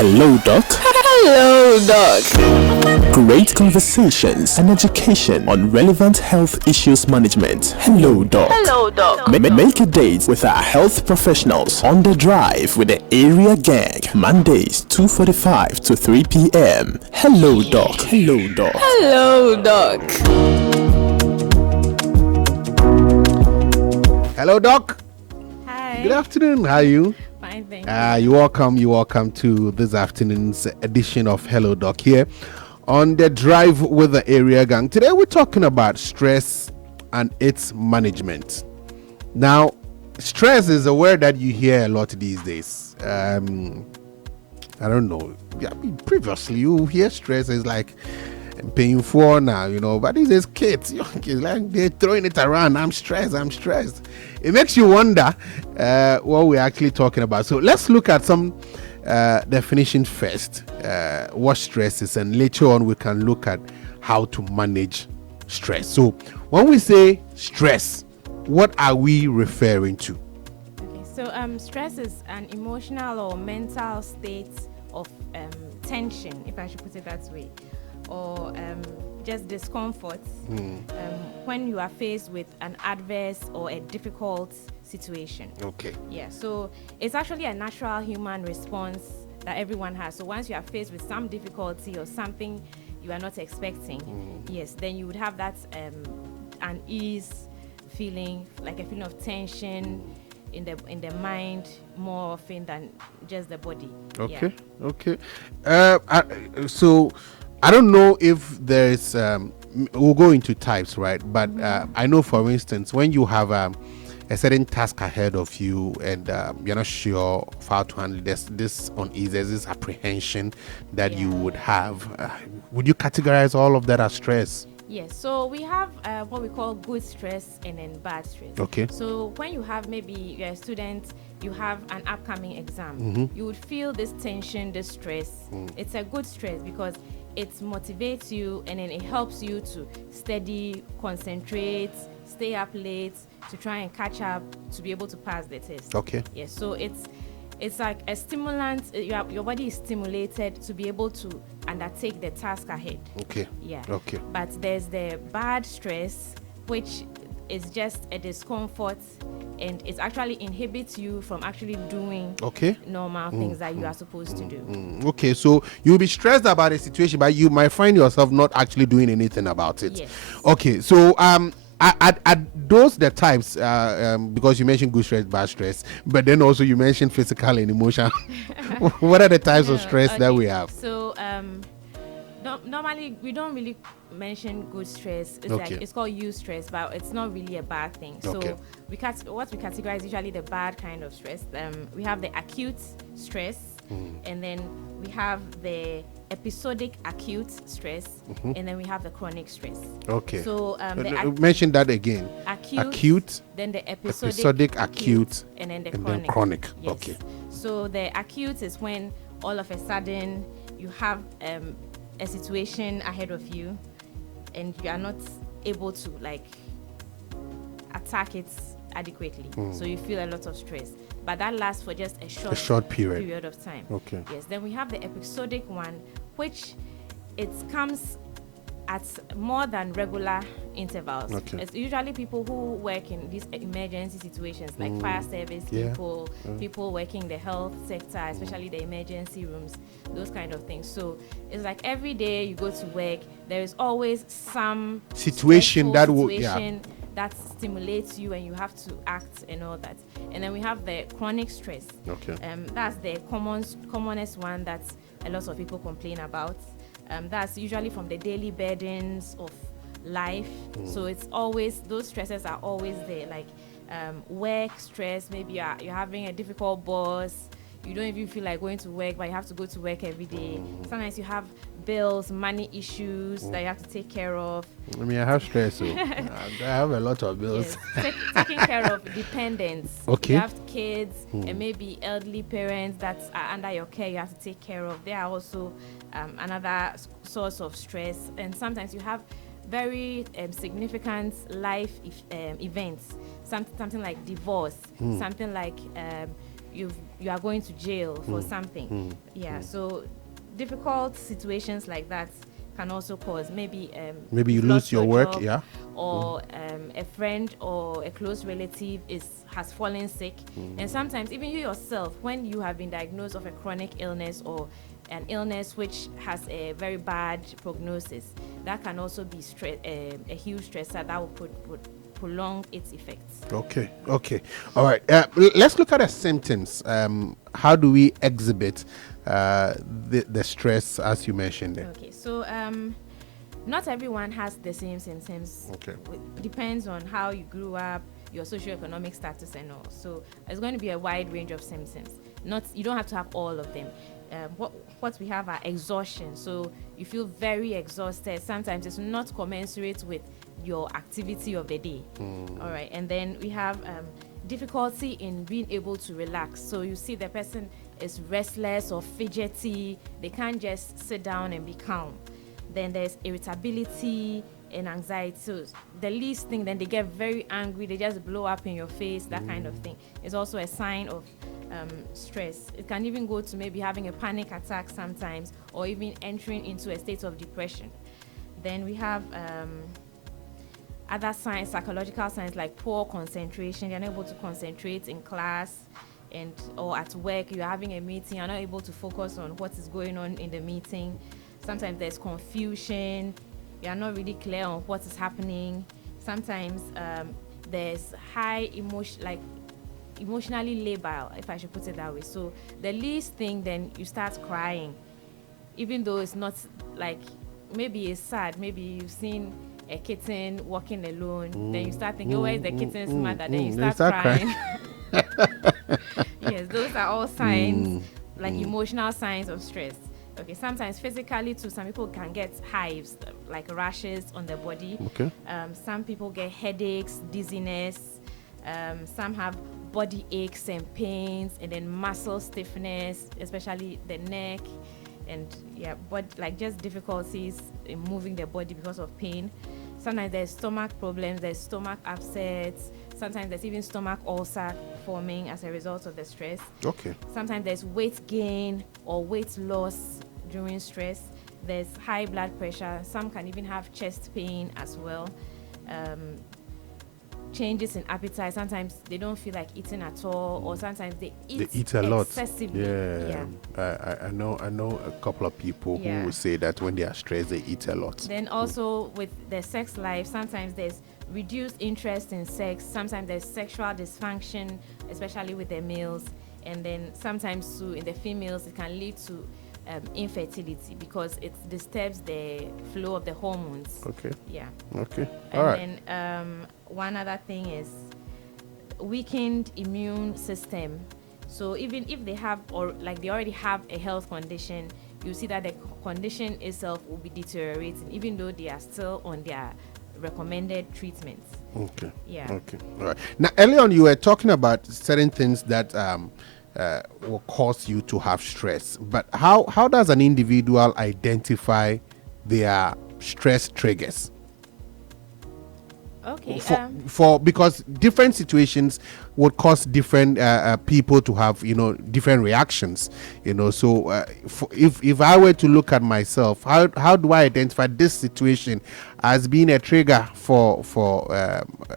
Hello, Doc. Hello, Doc. Great conversations and education on relevant health issues management. Hello, Doc. Hello, Doc. Make a date with our health professionals on the drive with the area gang. Mondays 2:45 to 3 p.m. Hello, Doc. Hello, Doc. Hello, Doc. Hello, Doc. Hi. Good afternoon. How are you? Fine, thank you. You're welcome to this afternoon's edition of Hello, Doc here on the drive with the area gang. Today we're talking about stress and its management. Now, stress is a word that you hear a lot these days. I don't know. Previously you hear stress is like painful now, but these days kids, young kids, like they're throwing it around. I'm stressed. It makes you wonder what we're actually talking about. So let's look at some definition first, what stress is, and later on we can look at how to manage stress. So when we say stress, what are we referring to? Okay, so stress is an emotional or mental state of tension, if I should put it that way, or just discomfort when you are faced with an adverse or a difficult situation. Okay. Yeah, so it's actually a natural human response that everyone has. So once you are faced with some difficulty or something you are not expecting, yes, then you would have that unease feeling, like a feeling of tension in the mind more often than just the body. Okay. So I don't know if there's we'll go into types, right? But I know, for instance, when you have a certain task ahead of you and you're not sure of how to handle this unease, this apprehension that you would have, would you categorize all of that as stress? Yes, so we have what we call good stress and then bad stress. Okay. So when you have, maybe you're a student, you have an upcoming exam, you would feel this tension, this stress. It's a good stress because it motivates you and then it helps you to study, concentrate, stay up late, to try and catch up, to be able to pass the test. Okay. Yes, so it's like a stimulant. Your body is stimulated to be able to undertake the task ahead. Okay. Yeah. Okay. But there's the bad stress, which is just a discomfort, and it actually inhibits you from actually doing normal things that you are supposed to do. Okay, so you'll be stressed about a situation, but you might find yourself not actually doing anything about it. Yes. Okay, so are those the types, because you mentioned good stress, bad stress, but then also you mentioned physical and emotional. What are the types of stress that we have? So normally we don't really mention good stress. It's like it's called eustress, but it's not really a bad thing. So we categorize usually the bad kind of stress. We have the acute stress, and then we have the episodic acute stress, and then we have the chronic stress. Okay. So mention that again. Acute, then the episodic acute, and then the chronic. Yes. Okay. So the acute is when all of a sudden you have a situation ahead of you and you are not able to attack it adequately. So you feel a lot of stress. But that lasts for just a short period of time. Okay. Yes. Then we have the episodic one, which it comes at more than regular intervals. Okay. It's usually people who work in these emergency situations, like fire service people working in the health sector, especially the emergency rooms, those kind of things. So it's like every day you go to work, there is always some situation that stimulates you and you have to act and all that. And then we have the chronic stress. Okay. That's the commonest one that a lot of people complain about. That's usually from the daily burdens of life. So it's always, those stresses are always there, like work stress. Maybe you're having a difficult boss, you don't even feel like going to work, but you have to go to work every day. Sometimes you have bills, money issues that you have to take care of. I mean, I have stress, so I have a lot of bills. Yes. Taking care of dependents. Okay. You have kids and maybe elderly parents that are under your care, you have to take care of. They are also another source of stress. And sometimes you have very significant life events, something like divorce, something like you've you are going to jail for something. So difficult situations like that can also cause maybe you lose your work, or a friend or a close relative has fallen sick, and sometimes even you yourself, when you have been diagnosed of a chronic illness or an illness which has a very bad prognosis, that can also be a huge stressor that would prolong its effects. Okay. All right. Let's look at the symptoms. How do we exhibit the stress, as you mentioned there? Okay, so not everyone has the same symptoms. Okay. It depends on how you grew up, your socioeconomic status and all. So there's going to be a wide range of symptoms. You don't have to have all of them. What we have are exhaustion. So you feel very exhausted. Sometimes it's not commensurate with your activity of the day. All right. And then we have difficulty in being able to relax. So you see the person is restless or fidgety. They can't just sit down and be calm. Then there's irritability and anxiety. So the least thing, then they get very angry. They just blow up in your face, that kind of thing. It's also a sign of stress. It can even go to maybe having a panic attack sometimes, or even entering into a state of depression. Then we have other signs, psychological signs like poor concentration. You're not able to concentrate in class or at work. You're having a meeting, you're not able to focus on what is going on in the meeting. Sometimes there's confusion. You're not really clear on what is happening. Sometimes there's high emotionally labile, if I should put it that way. So the least thing, then you start crying, even though it's not like, maybe it's sad. Maybe you've seen a kitten walking alone, then you start thinking, where is the kitten's mother? Then you start crying. Yes, those are all signs, emotional signs of stress. Okay, sometimes physically too, some people can get hives, like rashes on their body. Okay. Some people get headaches, dizziness. Some have body aches and pains, and then muscle stiffness, especially the neck, and just difficulties in moving their body because of pain. Sometimes there's stomach problems, there's stomach upsets. Sometimes there's even stomach ulcer forming as a result of the stress. Okay. Sometimes there's weight gain or weight loss during stress. There's high blood pressure. Some can even have chest pain as well. Changes in appetite. Sometimes they don't feel like eating at all, or sometimes they eat a lot excessively. I know a couple of people who will say that when they are stressed, they eat a lot. Then also with their sex life, sometimes there's reduced interest in sex. Sometimes there's sexual dysfunction, especially with the males, and then sometimes too in the females it can lead to infertility because it disturbs the flow of the hormones. Okay. Yeah. Okay. All right. And then one other thing is weakened immune system. So even if they have, or like they already have a health condition, you see that the condition itself will be deteriorating, even though they are still on their recommended treatments. Okay. Yeah. Okay. All right. Now, earlier on, you were talking about certain things that will cause you to have stress. But how does an individual identify their stress triggers? Okay. Because different situations would cause different people to have different reactions. So if I were to look at myself, how do I identify this situation as being a trigger for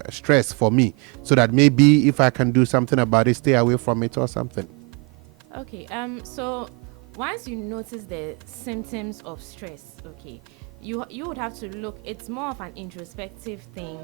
stress for me, so that maybe if I can do something about it, stay away from it or something? Okay. So once you notice the symptoms of stress, okay, you would have to look. It's more of an introspective thing.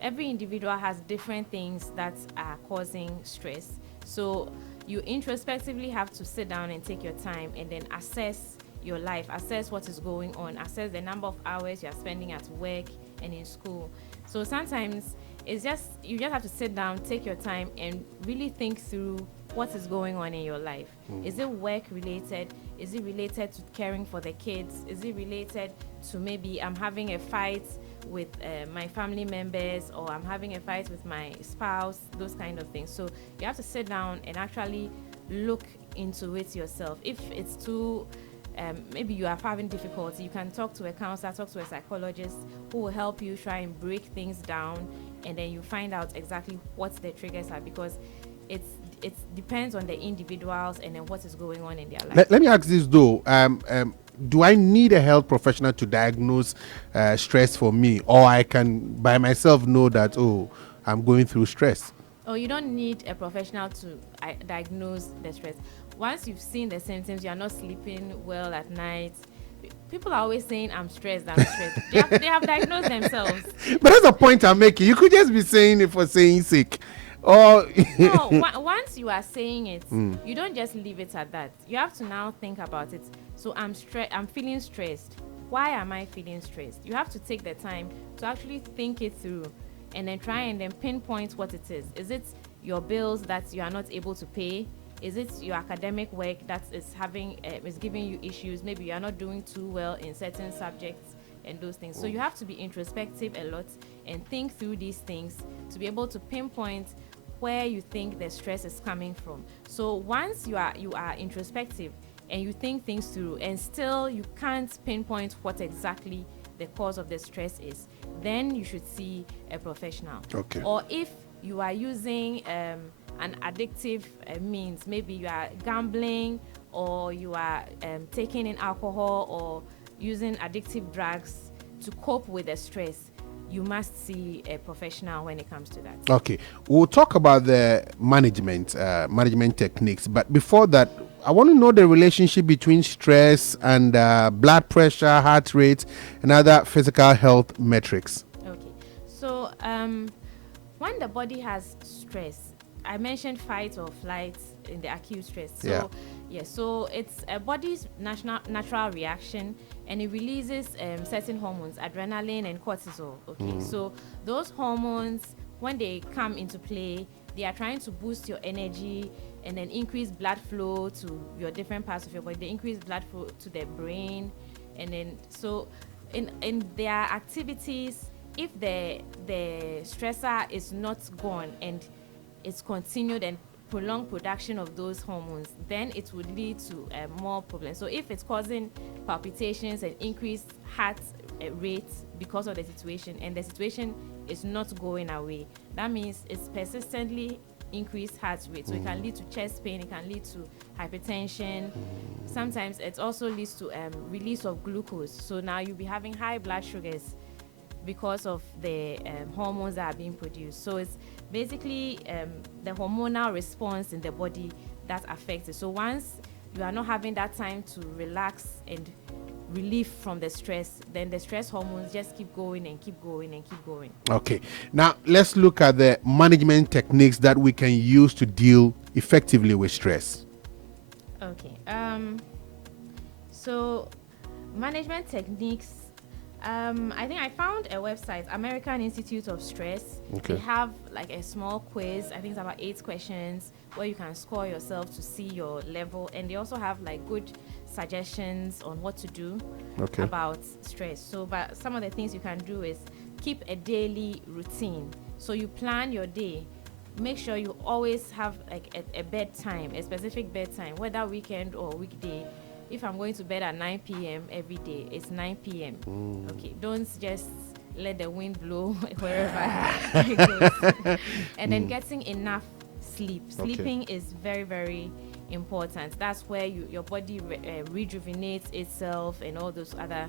Every individual has different things that are causing stress. So you introspectively have to sit down and take your time and then assess your life, assess what is going on, assess the number of hours you're spending at work and in school. So sometimes you just have to sit down, take your time, and really think through what is going on in your life. Is it work related? Is it related to caring for the kids? Is it related to maybe I'm having a fight with my family members, or I'm having a fight with my spouse, those kind of things. So you have to sit down and actually look into it yourself. If it's too maybe you are having difficulty, you can talk to a counselor, talk to a psychologist who will help you try and break things down, and then you find out exactly what the triggers are, because it's it depends on the individuals and then what is going on in their life. Let me ask this though. Do I need a health professional to diagnose stress for me, or I can by myself know that, oh, I'm going through stress? Oh, you don't need a professional to diagnose the stress. Once you've seen the symptoms, you're not sleeping well at night. People are always saying, I'm stressed. They have diagnosed themselves. But that's the point I'm making. You could just be saying it for saying sake. Or no, once you are saying it, you don't just leave it at that. You have to now think about it. So I'm feeling stressed. Why am I feeling stressed? You have to take the time to actually think it through and then try and then pinpoint what it is. Is it your bills that you are not able to pay? Is it your academic work that is giving you issues? Maybe you are not doing too well in certain subjects and those things. So you have to be introspective a lot and think through these things to be able to pinpoint where you think the stress is coming from. So once you are introspective and you think things through and still you can't pinpoint what exactly the cause of the stress is, then you should see a professional. Okay. Or if you are using an addictive means, maybe you are gambling or you are taking in alcohol or using addictive drugs to cope with the stress, you must see a professional when it comes to that. Okay, we'll talk about the management techniques, but before that, I want to know the relationship between stress and blood pressure, heart rate, and other physical health metrics. Okay, so when the body has stress, I mentioned fight or flight in the acute stress. So so it's a body's natural reaction, and it releases certain hormones, adrenaline and cortisol. Okay, so those hormones, when they come into play, they are trying to boost your energy and then increase blood flow to your different parts of your body. They increase blood flow to the brain, and then so in their activities, if the stressor is not gone and it's continued and prolonged production of those hormones, then it would lead to more problems. So if it's causing palpitations and increased heart rate because of the situation, and the situation is not going away, that means it's persistently increased heart rate. So it can lead to chest pain, it can lead to hypertension. Sometimes it also leads to release of glucose. So now you'll be having high blood sugars because of the hormones that are being produced. So it's basically the hormonal response in the body that affects it. So once you are not having that time to relax and relief from the stress, then the stress hormones just keep going and keep going and keep going. Okay, now let's look at the management techniques that we can use to deal effectively with stress. Okay, so management techniques, I think I found a website, American Institute of Stress. Okay. They have like a small quiz, I think it's about 8 questions, where you can score yourself to see your level, and they also have like good suggestions on what to do about stress. So but some of the things you can do is keep a daily routine. So you plan your day, make sure you always have like a bedtime, a specific bedtime, whether weekend or weekday. If I'm going to bed at 9 p.m. every day, it's 9 p.m. Okay, don't just let the wind blow wherever it goes. And then getting enough sleep. Sleeping is very, very important. That's where your body rejuvenates itself and all those other,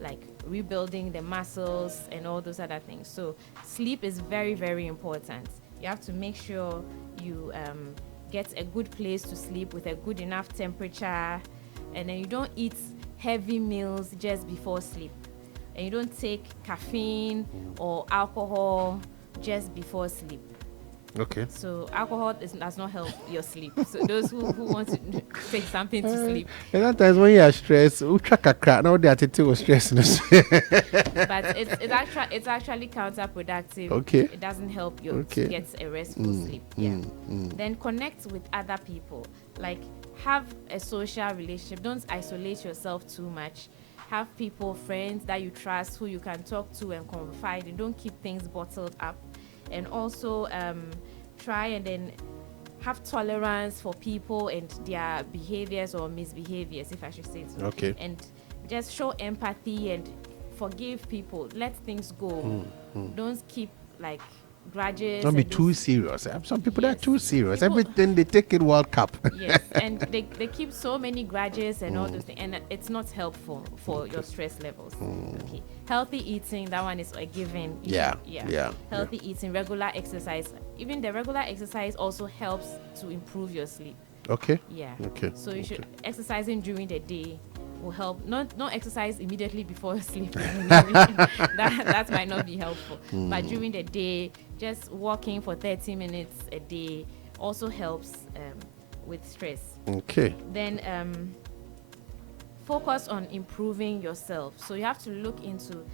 like rebuilding the muscles and all those other things. So sleep is very, very important. You have to make sure you get a good place to sleep with a good enough temperature, and then you don't eat heavy meals just before sleep, and you don't take caffeine or alcohol just before sleep. Okay. So alcohol does not help your sleep. So those who want to take something to sleep. And sometimes when you are stressed, now they are taking stress. But it's actually counterproductive. Okay. It doesn't help you to get a restful sleep. Then connect with other people. Like have a social relationship. Don't isolate yourself too much. Have people, friends that you trust, who you can talk to and confide in. Don't keep things bottled up. And also try and then have tolerance for people and their behaviors or misbehaviors, if I should say so. Okay. And just show empathy and forgive people. Let things go. Don't keep like grudges. Don't be too serious. Some people that are too serious. Everything they take it World Cup. Yes, and they keep so many grudges and all those things, and it's not helpful for your stress levels. Okay, healthy eating, that one is a given. Healthy eating, regular exercise. Even the regular exercise also helps to improve your sleep. Okay. Yeah. Okay. So you should exercising during the day will help. Not exercise immediately before sleep. that might not be helpful. But during the day, just walking for 30 minutes a day also helps with stress. Okay. Then focus on improving yourself. So you have to look into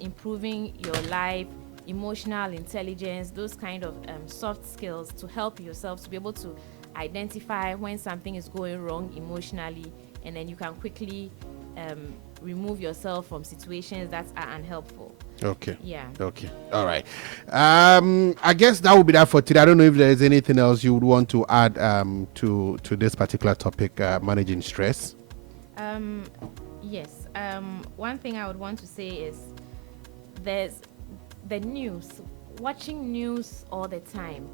improving your life, emotional intelligence, those kind of soft skills to help yourself to be able to identify when something is going wrong emotionally, and then you can quickly remove yourself from situations that are unhelpful. Okay. Yeah. Okay. All right. I guess that would be that for today. I don't know if there is anything else you would want to add to this particular topic, managing stress. Yes. One thing I would want to say is there's the news. Watching news all the time,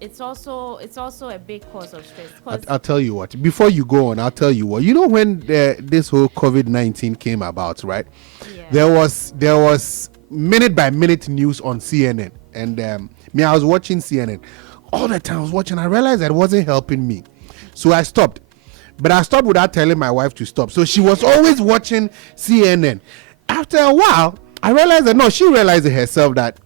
it's also a big cause of stress. I'll tell you what. Before you go on, I'll tell you what. You know when this whole COVID-19 came about, right? Yeah. There was minute by minute news on CNN, and I was watching CNN all the time. I was watching. I realized that it wasn't helping me, so I stopped. But I stopped without telling my wife to stop. So she was always watching CNN. After a while, I realized that she realized it herself that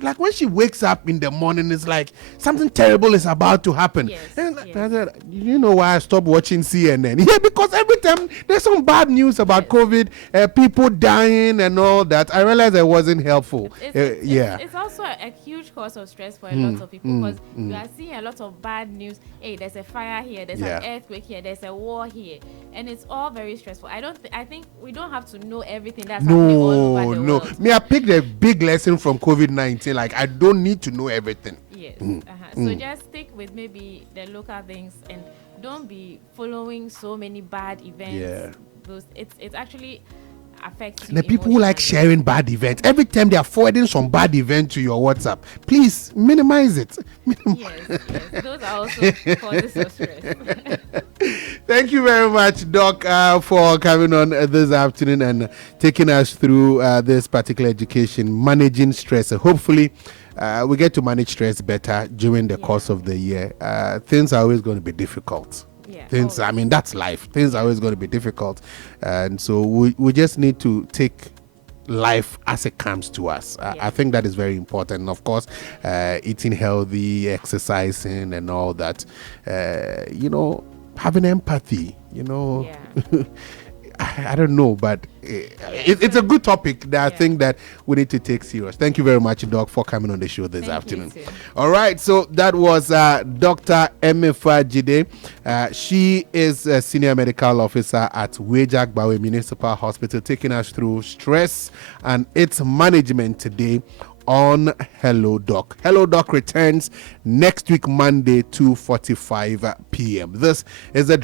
like when she wakes up in the morning, it's like something terrible is about to happen. Yes, and I said, you know why I stopped watching CNN? Yeah, because every time there's some bad news about COVID, people dying and all that, I realized it wasn't helpful. It's also a huge cause of stress for a lot of people, because you are seeing a lot of bad news. Hey, there's a fire here, there's an earthquake here, there's a war here, and it's all very stressful. I think we don't have to know everything that's happening all over the world. I picked a big lesson from COVID-19. Like, I don't need to know everything. Yes. So just stick with maybe the local things and don't be following so many bad events. It's actually affects you. The people who like sharing bad events, every time they are forwarding some bad event to your WhatsApp, please minimize it. Yes, those are also causes of stress. Thank you very much, Doc, for coming on this afternoon and taking us through this particular education, managing stress. Hopefully, we get to manage stress better during the course of the year. Things are always going to be difficult. That's life. Things are always going to be difficult. And so we just need to take life as it comes to us. I think that is very important. And of course, eating healthy, exercising and all that, having empathy, I don't know, but it's a good topic that I think that we need to take serious. Thank you very much, Doc, for coming on the show this afternoon. All right, so that was Dr. Emefa Dzide. She is a senior medical officer at Wejak Municipal Hospital, taking us through stress and its management today on Hello Doc. Hello Doc returns next week, Monday, 2:45 p.m. This is a